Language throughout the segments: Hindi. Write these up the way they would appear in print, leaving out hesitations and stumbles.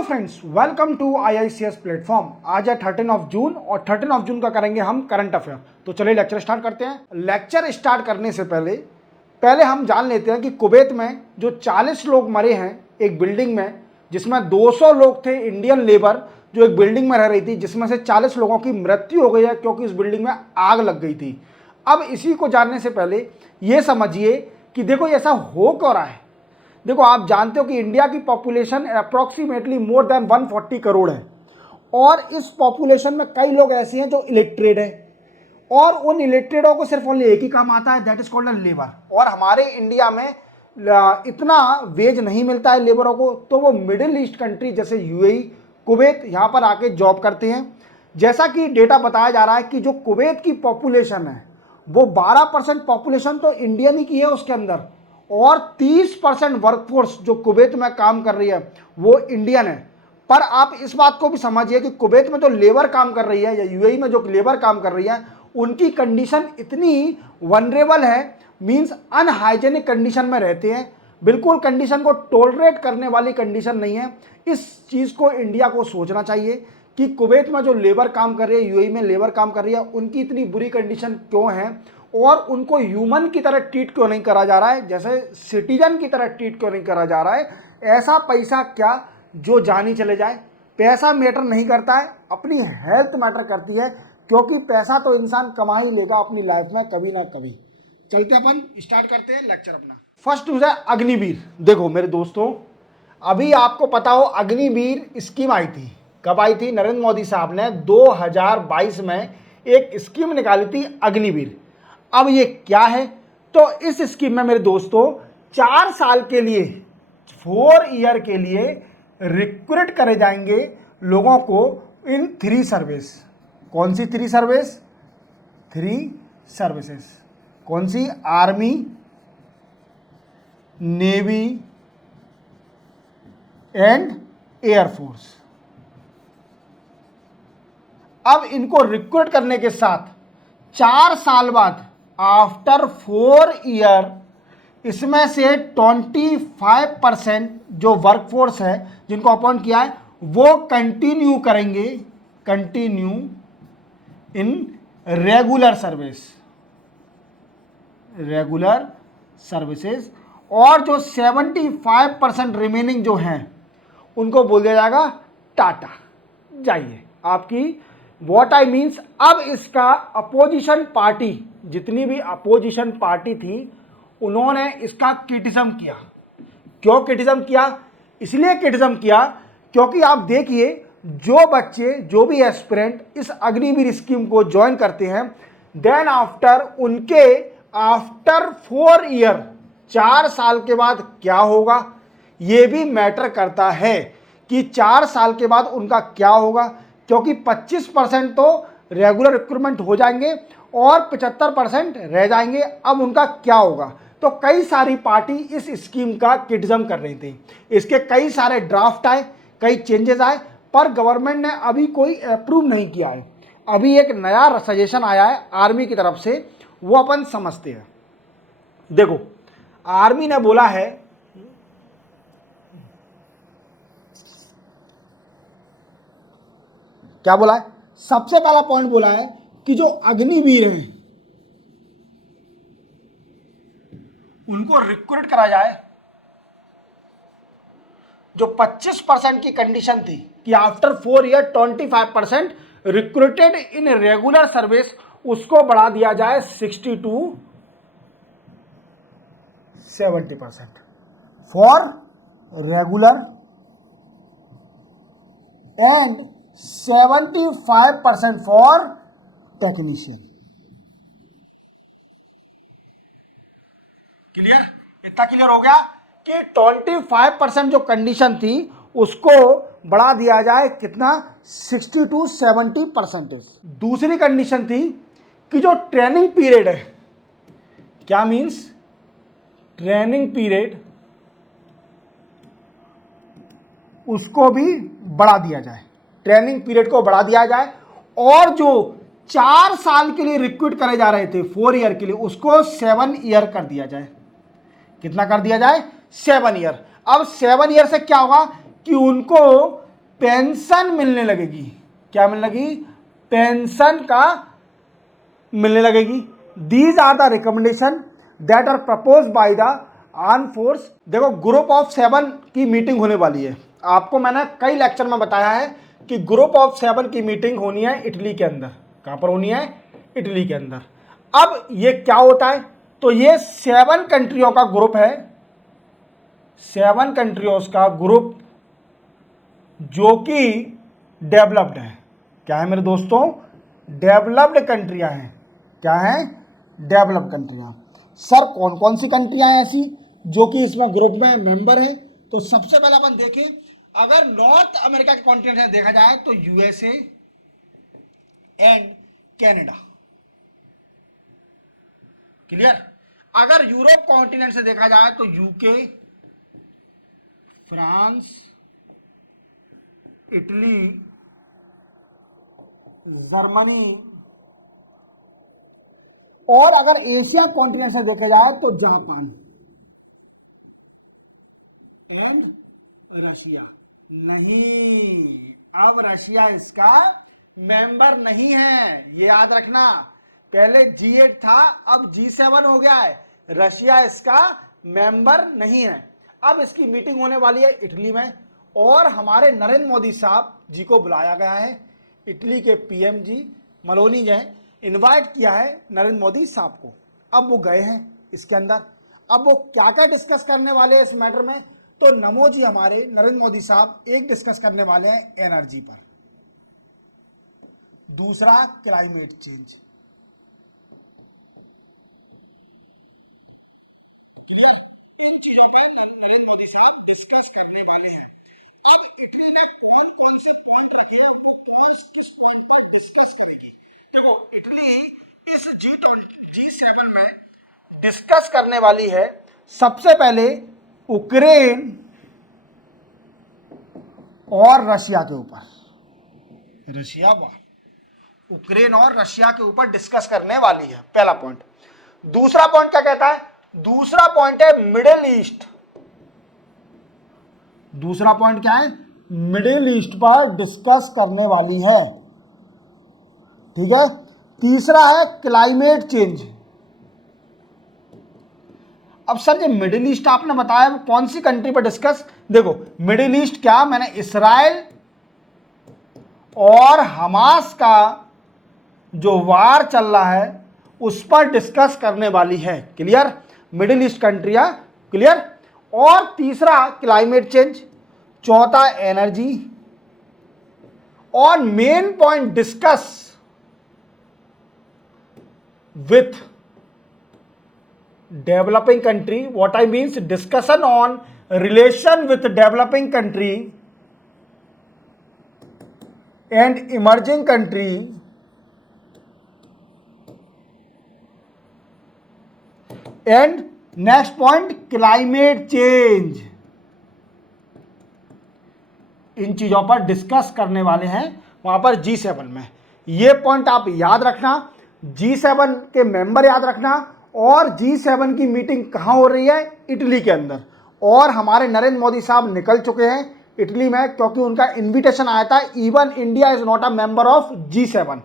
Hello friends, welcome to IICS platform. आज है 13 जून और 13 जून का करेंगे हम करंट अफेयर। तो चलिए लेक्चर स्टार्ट करते हैं। लेक्चर स्टार्ट करने से पहले हम जान लेते हैं कि कुवैत में जो 40 लोग मरे हैं एक बिल्डिंग में, जिसमें 200 लोग थे इंडियन लेबर जो एक बिल्डिंग में रह रही थी, जिसमें से 40 लोगों की मृत्यु हो गई है क्योंकि उस बिल्डिंग में आग लग गई थी। अब इसी को जानने से पहले ये समझिए कि देखो ऐसा हो क्यों रहा है। देखो, आप जानते हो कि इंडिया की population approximately more than 140 crore है और इस पॉपुलेशन में कई लोग ऐसे हैं जो इलिटरेट हैं और उन इलिटरेटों को सिर्फ ओनली एक ही काम आता है, दैट इज कॉल्ड लेबर। और हमारे इंडिया में इतना वेज नहीं मिलता है लेबरों को, तो वो मिडिल ईस्ट कंट्री जैसे UAE, कुवैत यहाँ पर आके जॉब करते हैं। जैसा कि डेटा बताया जा रहा है कि जो कुवैत की पॉपुलेशन है वो 12% पॉपुलेशन तो इंडियन ही की है उसके अंदर, और 30% वर्कफोर्स जो कुवैत में काम कर रही है वो इंडियन है। पर आप इस बात को भी समझिए कि कुवैत में जो लेबर काम कर रही है या UAE में जो लेबर काम कर रही है उनकी कंडीशन इतनी वनरेबल है, मींस अनहाइजेनिक कंडीशन में रहते हैं, बिल्कुल कंडीशन को टॉलरेट करने वाली कंडीशन नहीं है। इस चीज़ को इंडिया को सोचना चाहिए कि कुवैत में जो लेबर काम कर रही है, UAE में लेबर काम कर रही है, उनकी इतनी बुरी कंडीशन क्यों है और उनको ह्यूमन की तरह ट्रीट क्यों नहीं करा जा रहा है, जैसे सिटीजन की तरह ट्रीट क्यों नहीं करा जा रहा है। ऐसा पैसा क्या जो जानी चले जाए। पैसा मैटर नहीं करता है, अपनी हेल्थ मैटर करती है, क्योंकि पैसा तो इंसान कमा ही लेगा अपनी लाइफ में कभी ना कभी। चलते अपन स्टार्ट करते हैं लेक्चर अपना। फर्स्ट न्यूज़ है अग्निवीर। देखो मेरे दोस्तों, अभी आपको पता हो अग्निवीर स्कीम आई थी। कब आई थी? नरेंद्र मोदी साहब ने 2022 में एक स्कीम निकाली थी अग्निवीर। अब ये क्या है? तो इस स्कीम में मेरे दोस्तों 4 साल के लिए, 4 ईयर के लिए रिक्रूट करे जाएंगे लोगों को इन 3 सर्विस। कौन सी 3 सर्विस? 3 सर्विसेज। कौन सी? Army, navy and air force. अब इनको रिक्रूट करने के साथ 4 साल बाद आफ्टर 4 ईयर इसमें से 25% जो वर्कफोर्स है जिनको अपॉइंट किया है वो कंटिन्यू करेंगे, continue in regular service, regular services. और जो 75% रिमेनिंग जो हैं उनको बोल दिया जाएगा टाटा, जाइए आपकी। वॉट आई मीन्स, अब इसका अपोजिशन पार्टी, जितनी भी अपोजिशन पार्टी थी उन्होंने इसका क्रिटिसिज्म किया। क्यों क्रिटिसिज्म किया? इसलिए क्रिटिसिज्म किया क्योंकि आप देखिए जो बच्चे, जो भी एस्पिरेंट इस अग्निवीर स्कीम को ज्वाइन करते हैं, देन आफ्टर उनके आफ्टर 4 ईयर, 4 साल के बाद क्या होगा, ये भी मैटर करता है कि 4 साल के बाद उनका क्या होगा, क्योंकि 25% तो रेगुलर रिक्रूटमेंट हो जाएंगे और 75% रह जाएंगे। अब उनका क्या होगा? तो कई सारी पार्टी इस स्कीम का क्रिटिसिज्म कर रही थी। इसके कई सारे ड्राफ्ट आए, कई चेंजेस आए, पर गवर्नमेंट ने अभी कोई अप्रूव नहीं किया है। अभी एक नया सजेशन आया है आर्मी की तरफ से, वो अपन समझते हैं। देखो, आर्मी ने बोला है क्या बोला है? सबसे पहला पॉइंट बोला है कि जो अग्निवीर हैं उनको रिक्रूट करा जाए। जो 25% की कंडीशन थी कि after 4 year 25% recruited in regular service, उसको बढ़ा दिया जाए 60 to 70% for regular and 75% for technician. Clear? इतना क्लियर हो गया कि 25% जो कंडीशन थी उसको बढ़ा दिया जाए कितना? 60 to 70%। दूसरी कंडीशन थी कि जो ट्रेनिंग पीरियड है, क्या मीन्स? ट्रेनिंग पीरियड उसको भी बढ़ा दिया जाए, ट्रेनिंग पीरियड को बढ़ा दिया जाए। और जो 4 साल के लिए रिक्रूट करे जा रहे थे 4 ईयर के लिए, उसको 7 ईयर कर दिया जाए। कितना कर दिया जाए? 7 ईयर। अब 7 ईयर से क्या होगा कि उनको पेंशन मिलने लगेगी। क्या मिलने लगेगी? पेंशन का मिलने लगेगी। These are the recommendation that are propose by the arm force. देखो ग्रुप ऑफ 7 की मीटिंग होने वाली है। आपको मैंने कई लेक्चर में बताया है कि ग्रुप ऑफ 7 की मीटिंग होनी है इटली के अंदर। कहां पर होनी है? इटली के अंदर। अब ये क्या होता है? तो ये 7 कंट्रियों का ग्रुप है, 7 कंट्रियों का ग्रुप जो कि डेवलप्ड है। क्या है मेरे दोस्तों? डेवलप्ड कंट्रियां हैं। क्या है? डेवलप्ड कंट्रियां। सर कौन कौन सी कंट्रियां हैं ऐसी जो कि इसमें ग्रुप में मेंबर हैं? तो सबसे पहले अपन देखें, अगर नॉर्थ अमेरिका के कॉन्टिनेंट से देखा जाए तो यूएसए एंड कनाडा। क्लियर? अगर यूरोप कॉन्टिनेंट से देखा जाए तो यूके, फ्रांस, इटली, जर्मनी, और अगर एशिया कॉन्टिनेंट से देखा जाए तो जापान एंड रशिया। नहीं, अब रशिया इसका मेंबर नहीं है, ये याद रखना। पहले G8 था, अब G7 हो गया है। रशिया इसका मेंबर नहीं है। अब इसकी मीटिंग होने वाली है इटली में, और हमारे नरेंद्र मोदी साहब जी को बुलाया गया है। इटली के पीएम जी मलोनी जी इनवाइट किया है नरेंद्र मोदी साहब को। अब वो गए हैं इसके अंदर। अब वो क्या क्या डिस्कस करने वाले हैं इस मैटर में? तो नमो जी हमारे नरेंद्र मोदी साहब एक डिस्कस करने वाले हैं एनर्जी पर, दूसरा क्लाइमेट चेंज। क्लियर? इन चीजों पर नरेंद्र मोदी साहब डिस्कस करने वाले हैं। अब इटली ने कौन कौन से पॉइंट रखे हैं, वो कौन किस पॉइंट पर डिस्कस करेगी? देखो इटली इस G7 में डिस्कस करने वाली है सबसे पहले यूक्रेन और रशिया के ऊपर। रशिया वार, यूक्रेन और रशिया के ऊपर डिस्कस करने वाली है, पहला पॉइंट। दूसरा पॉइंट क्या कहता है? दूसरा पॉइंट है मिडिल ईस्ट। दूसरा पॉइंट क्या है? मिडिल ईस्ट पर डिस्कस करने वाली है। ठीक है। तीसरा है क्लाइमेट चेंज। अब सर जो मिडिल ईस्ट आपने बताया वो कौन सी कंट्री पर डिस्कस? देखो मिडिल ईस्ट क्या, मैंने इसराइल और हमास का जो वार चल रहा है उस पर डिस्कस करने वाली है। क्लियर? मिडिल ईस्ट कंट्रियां। क्लियर? और तीसरा क्लाइमेट चेंज, चौथा एनर्जी, और main point discuss with developing country. What I means, discussion on relation with developing country and emerging country and next point climate change। इन चीजों पर डिस्कस करने वाले हैं वहां पर G7 में। ये पॉइंट आप याद रखना, G7 के मेंबर याद रखना, और G7 की मीटिंग कहां हो रही है? इटली के अंदर। और हमारे नरेंद्र मोदी साहब निकल चुके हैं इटली में, क्योंकि उनका इनविटेशन आया था। Even India is not a member of G7।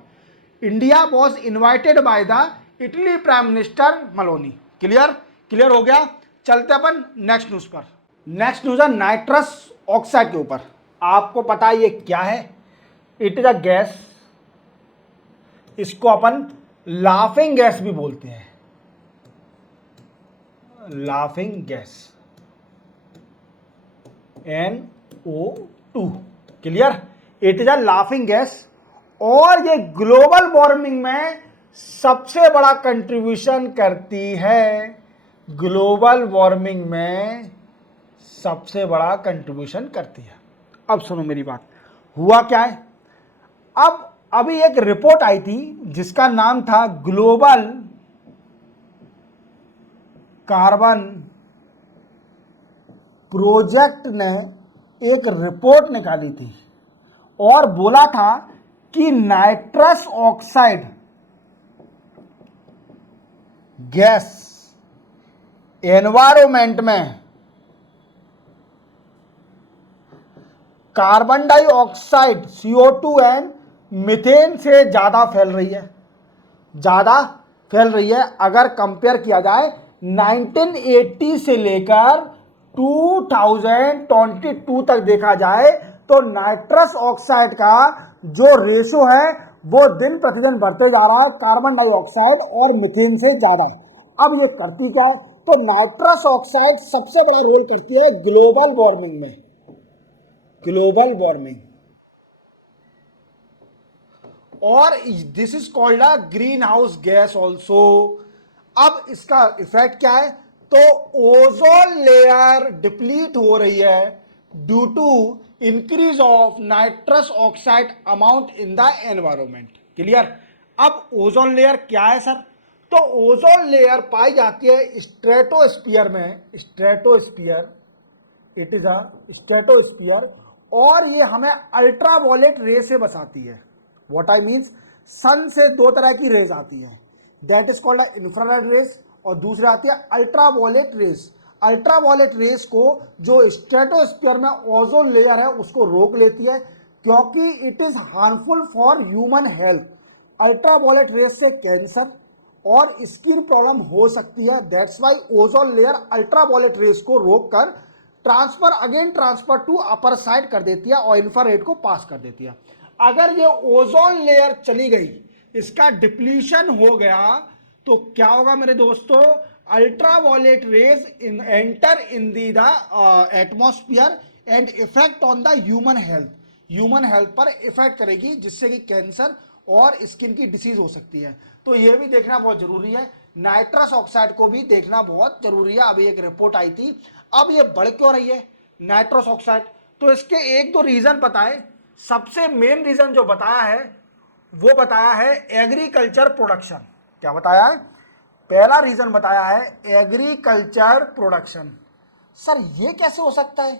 India was invited by the Italy prime minister मलोनी। Clear? Clear हो गया। चलते अपन नेक्स्ट न्यूज पर। नेक्स्ट न्यूज है नाइट्रस ऑक्साइड के ऊपर। आपको पता है ये क्या है? इट इज अ गैस, इसको अपन लाफिंग गैस भी बोलते हैं। Laughing gas NO2। Clear? It is a laughing gas, और ये ग्लोबल वार्मिंग में सबसे बड़ा कंट्रीब्यूशन करती है। ग्लोबल वार्मिंग में सबसे बड़ा कंट्रीब्यूशन करती है। अब सुनो मेरी बात, हुआ क्या है? अब अभी एक रिपोर्ट आई थी जिसका नाम था ग्लोबल कार्बन प्रोजेक्ट ने एक रिपोर्ट निकाली थी और बोला था कि नाइट्रस ऑक्साइड गैस एनवायरमेंट में carbon dioxide CO2 and methane से ज़्यादा फैल रही है, ज़्यादा फैल रही है। अगर कंपेयर किया जाए 1980 से लेकर 2022 तक देखा जाए तो नाइट्रस ऑक्साइड का जो रेशो है वो दिन प्रतिदिन बढ़ते जा रहा है कार्बन डाइऑक्साइड और मीथेन से ज़्यादा। अब ये करती क्या है, तो नाइट्रस ऑक्साइड सबसे बड़ा रोल करती है ग्लोबल वार्मिंग में, ग्लोबल वार्मिंग, और this is called a green house gas also. अब इसका इफेक्ट क्या है, तो ओजोन लेयर डिप्लीट हो रही है due to increase of nitrous oxide amount in the environment. Clear. अब ओजोन लेयर क्या है सर, तो ओजोन लेयर पाई जाती है स्ट्रेटोस्फीयर में, stratosphere, it is a stratosphere, और ये हमें अल्ट्रावायलेट रे से बचाती है। व्हाट आई मीन्स, सन से दो तरह की रेज आती है, that is called infrared rays, और दूसरी आती है अल्ट्रावायलेट रेज। अल्ट्रावायलेट रेज को जो स्ट्रेटोस्फीयर में ओजोन लेयर है उसको रोक लेती है, क्योंकि it is harmful for human health. Ultraviolet rays से कैंसर और स्किन प्रॉब्लम हो सकती है, that's why ozone layer ultraviolet rays को रोक कर ट्रांसफर टू अपर साइड कर देती है और इंफ्रारेड को पास कर देती है। अगर ये ओजोन लेयर चली गई, इसका डिप्लीशन हो गया, तो क्या होगा मेरे दोस्तों, ultraviolet rays enter in the atmosphere and effect on the human health, human health पर इफेक्ट करेगी, जिससे कि कैंसर और स्किन की डिसीज हो सकती है। तो ये भी देखना बहुत जरूरी है, नाइट्रस ऑक्साइड को भी देखना बहुत जरूरी है। अभी एक रिपोर्ट आई थी, अब ये बढ़ क्यों रही है नाइट्रस ऑक्साइड, तो इसके एक दो रीजन बताए। सबसे मेन रीजन जो बताया है वो बताया है एग्रीकल्चर प्रोडक्शन। क्या बताया है, पहला रीजन बताया है एग्रीकल्चर प्रोडक्शन। सर ये कैसे हो सकता है,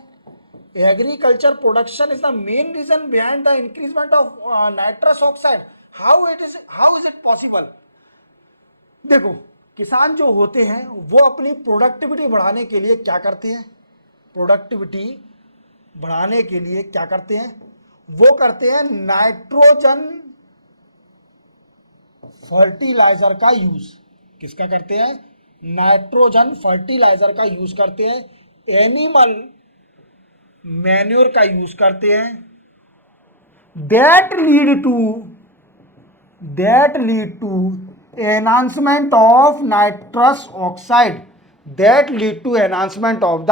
agriculture production is the main reason behind the increasement of nitrous oxide, how is it possible. देखो, किसान जो होते हैं वो अपनी प्रोडक्टिविटी बढ़ाने के लिए क्या करते हैं, प्रोडक्टिविटी बढ़ाने के लिए क्या करते हैं, वो करते हैं नाइट्रोजन फर्टिलाइजर का यूज। किसका करते हैं, नाइट्रोजन फर्टिलाइजर का यूज करते हैं, एनिमल मैन्योर का यूज करते हैं, that lead to enhancement of nitrous oxide, that lead to enhancement of the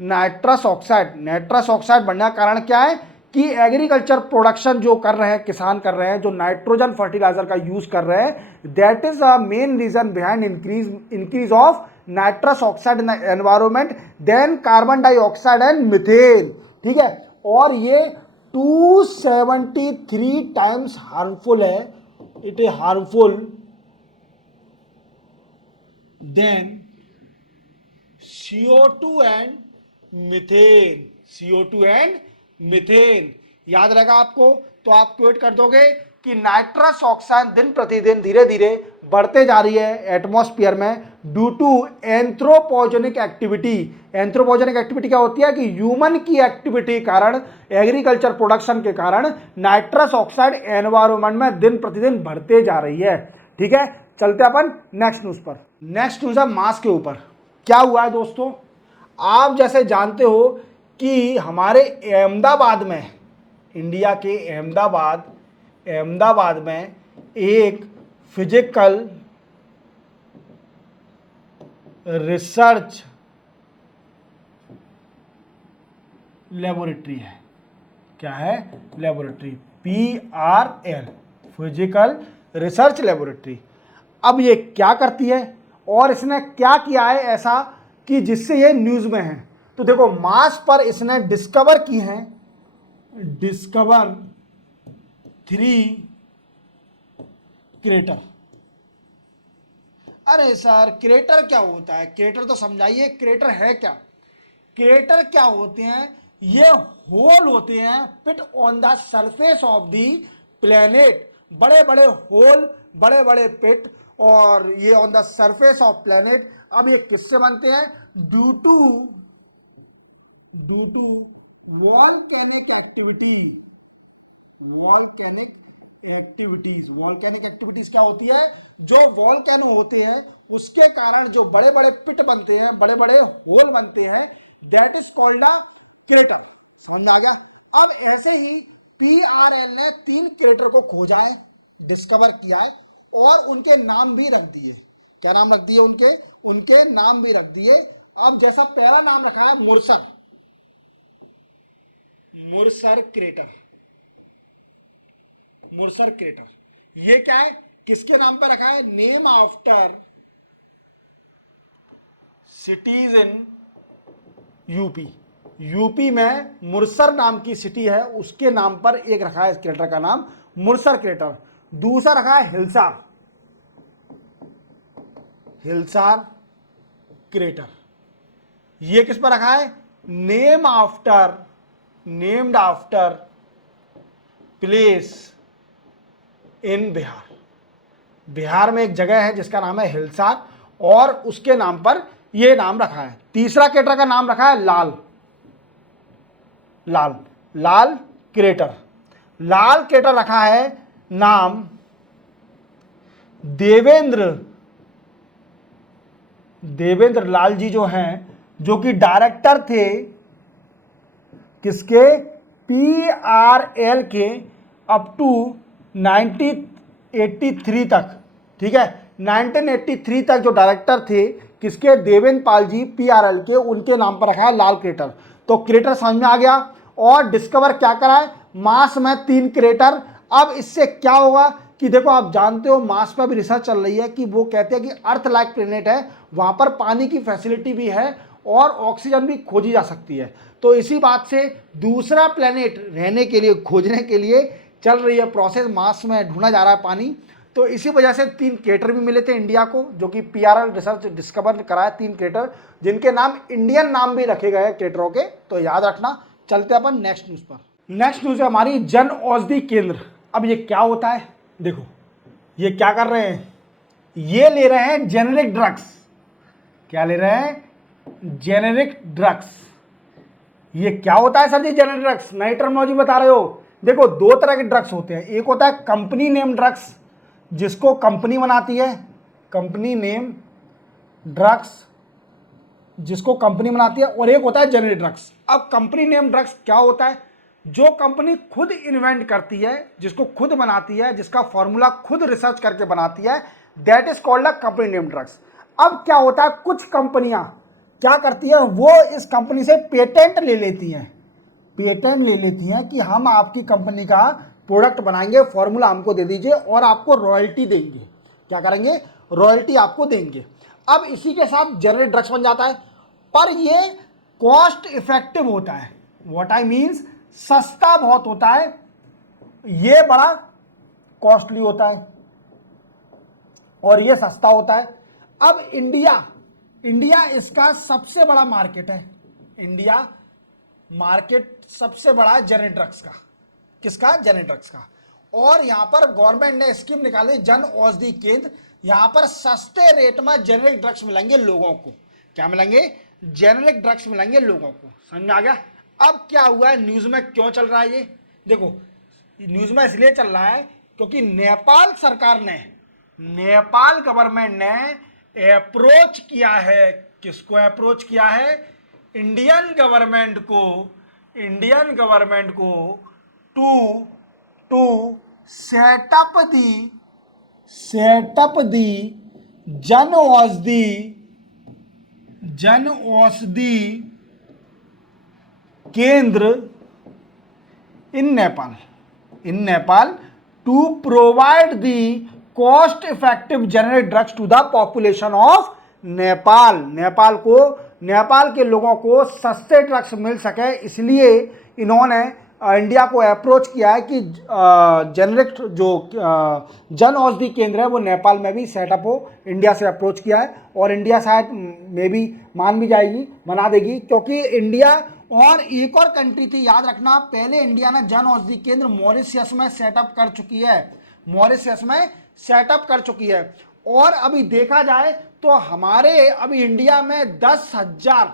nitrous oxide. Nitrous oxide बढ़ने का कारण क्या है कि एग्रीकल्चर प्रोडक्शन जो कर रहे हैं, किसान कर रहे हैं, जो नाइट्रोजन फर्टिलाइजर का यूज कर रहे हैं, that is a main reason behind increase of nitrous oxide in the environment, then carbon dioxide and methane. ठीक है, और ये 273 टाइम्स हार्मफुल है, it is harmful then CO2 and methane, CO2 and methane. याद रहेगा आपको, तो आप क्वेट कर दोगे कि नाइट्रस ऑक्साइड दिन प्रतिदिन धीरे धीरे बढ़ते जा रही है एटमॉस्फेयर में due to anthropogenic activity. Anthropogenic activity क्या होती है कि ह्यूमन की एक्टिविटी कारण, एग्रीकल्चर प्रोडक्शन के कारण नाइट्रस ऑक्साइड एनवायरमेंट में दिन प्रतिदिन बढ़ते जा रही है। ठीक है, चलते अपन नेक्स्ट न्यूज पर। नेक्स्ट न्यूज है मास के ऊपर। क्या हुआ है दोस्तों, आप जैसे जानते हो कि हमारे अहमदाबाद में, इंडिया के अहमदाबाद में एक फिजिकल रिसर्च लेबोरेटरी है। क्या है, laboratory, PRL, physical research laboratory. अब ये क्या करती है और इसने क्या किया है ऐसा कि जिससे ये न्यूज में है, तो देखो मार्स पर इसने डिस्कवर की है, डिस्कवर 3 क्रेटर। अरे सर क्रेटर क्या होता है, क्रेटर तो समझाइए, क्रेटर है क्या। क्रेटर क्या होते हैं, ये होल होते हैं pit on the surface of the planet, बड़े बड़े होल, बड़े बड़े पिट, और ये on the surface of planet. अब ये किससे बनते हैं, due to volcanic activity, volcanic activities, volcanic activities क्या होती है? जो वॉल्केनो होते हैं उसके कारण जो बड़े बड़े पिट बनते हैं, बड़े बड़े होल बनते हैं, that is called a crater. समझ में आ गया? अब ऐसे ही PRL ने 3 क्रेटर को खोजा है, डिस्कवर किया है और उनके नाम भी रख दिए। क्या नाम रख दिए? उनके नाम भी रख दिए। अब जैसा पहला नाम रखा है मुर्सर, मुर्सर क्रेटर, मुर्सर क्रेटर। ये क्या है? किसके नाम पर रखा है? Name after cities in UP. UP में मुर्सर नाम की सिटी है, उसके नाम पर एक रखा है इस क्रेटर का नाम मुर्सर क्रेटर। दूसरा रखा है हिलसार, हिलसार क्रेटर। ये किस पर रखा है? Name after, named after place in Bihar. Bihar में एक जगह है जिसका नाम है हिलसार और उसके नाम पर यह नाम रखा है। तीसरा क्रेटर का नाम रखा है लाल, लाल, लाल क्रेटर। लाल क्रेटर रखा है नाम देवेंद्र, देवेंद्र लाल जी जो हैं, जो कि डायरेक्टर थे किसके? PRL के अप टू 1983 तक। ठीक है, 1983 तक जो डायरेक्टर थे किसके? देवेंद्र पाल जी PRL के, उनके नाम पर रखा है लाल क्रेटर। तो क्रेटर समझ में आ गया। और डिस्कवर क्या करा है? मार्स में 3 क्रेटर। अब इससे क्या होगा कि देखो, आप जानते हो मार्स पर भी रिसर्च चल रही है कि वो कहते हैं कि अर्थ लाइक प्लेनेट है, वहां पर पानी की फैसिलिटी भी है और ऑक्सीजन भी खोजी जा सकती है। तो इसी बात से दूसरा प्लेनेट रहने के लिए, खोजने के लिए चल रही है प्रोसेस, मार्स में ढूंढा जा रहा है पानी। तो इसी वजह से 3 क्रेटर भी मिले थे इंडिया को, जो कि PRL रिसर्च डिस्कवर कराया 3 क्रेटर, जिनके नाम इंडियन नाम भी रखे गए हैं क्रेटरों के। तो याद रखना। चलते अपन नेक्स्ट न्यूज पर। नेक्स्ट न्यूज है हमारी जन औषधि केंद्र। अब ये क्या होता है? देखो, ये क्या कर रहे हैं? ये ले रहे हैं जेनेरिक ड्रग्स। क्या ले रहे हैं? Generic drugs. ये क्या होता है सर जी जेनेरिक ड्रग्स? नई टर्मिनोलॉजी बता रहे हो। देखो, 2 तरह के ड्रग्स होते हैं। एक होता है कंपनी नेम ड्रग्स, जिसको कंपनी बनाती है, कंपनी नेम ड्रग्स जिसको कंपनी बनाती है, और एक होता है जेनेरिक ड्रग्स। अब कंपनी नेम ड्रग्स क्या होता है? जो कंपनी खुद इन्वेंट करती है, जिसको खुद बनाती है, जिसका फॉर्मूला खुद रिसर्च करके बनाती है, that is called a company name drugs. अब क्या होता है, कुछ कंपनियां क्या करती है, वो इस कंपनी से पेटेंट ले लेती हैं, पेटेंट ले लेती हैं कि हम आपकी कंपनी का प्रोडक्ट बनाएंगे, फॉर्मूला हमको दे दीजिए और आपको रॉयल्टी देंगे। क्या करेंगे? रॉयल्टी आपको देंगे। अब इसी के साथ जेनेरिक ड्रग्स बन जाता है, पर ये कॉस्ट इफेक्टिव होता है। व्हाट आई मीन्स, सस्ता बहुत होता है, ये बड़ा कॉस्टली होता है और ये सस्ता होता है। अब इंडिया इसका सबसे बड़ा मार्केट है। इंडिया मार्केट सबसे बड़ा जेनेरिक ड्रग्स का। किसका? जेनेरिक ड्रग्स का। और यहां पर गवर्नमेंट ने स्कीम निकाली जन औषधि केंद्र। यहां पर सस्ते रेट में जेनेरिक ड्रग्स मिलेंगे लोगों को। क्या मिलेंगे? जेनेरिक ड्रग्स मिलेंगे लोगों को। समझ में आ गया? अब क्या हुआ है, न्यूज में क्यों चल रहा है ये? देखो, न्यूज में इसलिए चल रहा है क्योंकि नेपाल सरकार ने, नेपाल गवर्नमेंट ने अप्रोच किया है। किसको अप्रोच किया है? इंडियन गवर्नमेंट को to set up the Jan Aushadhi Kendra in Nepal to provide the cost effective generic drugs to the population of Nepal. Nepal के लोगों को सस्ते ड्रग्स मिल सके, इसलिए इन्होंने इंडिया को अप्रोच किया है कि जेनेरिक जो जन औषधि केंद्र है वो नेपाल में भी सेटअप हो। इंडिया से अप्रोच किया है और इंडिया शायद में भी मान भी जाएगी, बना देगी, क्योंकि इंडिया और एक और कंट्री थी, याद रखना, पहले इंडिया ने जन औषधि केंद्र मॉरिशस में सेटअप कर चुकी है, मॉरिशस में सेटअप कर चुकी है। और अभी देखा जाए तो हमारे अभी इंडिया में 10,000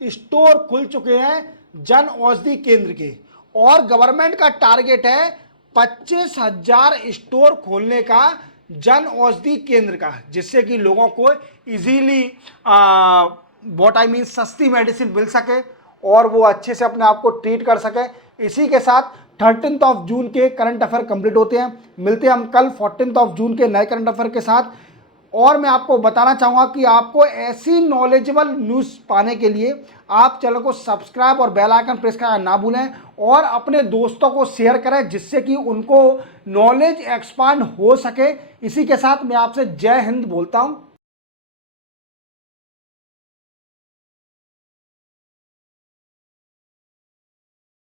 स्टोर खुल चुके हैं जन औषधि केंद्र के, और गवर्नमेंट का टारगेट है 25,000 स्टोर खोलने का जन औषधि केंद्र का, जिससे कि लोगों को इजीली व्हाट आई मीन सस्ती मेडिसिन मिल सके और वो अच्छे से अपने आप को ट्रीट कर सके। इसी के साथ 13 जून के करंट अफेयर कंप्लीट होते हैं। मिलते हैं हम कल 14 जून के नए करंट अफेयर के साथ। और मैं आपको बताना चाहूँगा कि आपको ऐसी नॉलेजेबल न्यूज़ पाने के लिए आप चैनल को सब्सक्राइब और बेल आइकन प्रेस करना ना भूलें, और अपने दोस्तों को शेयर करें जिससे कि उनको नॉलेज एक्सपांड हो सके। इसी के साथ मैं आपसे जय हिंद बोलता हूँ।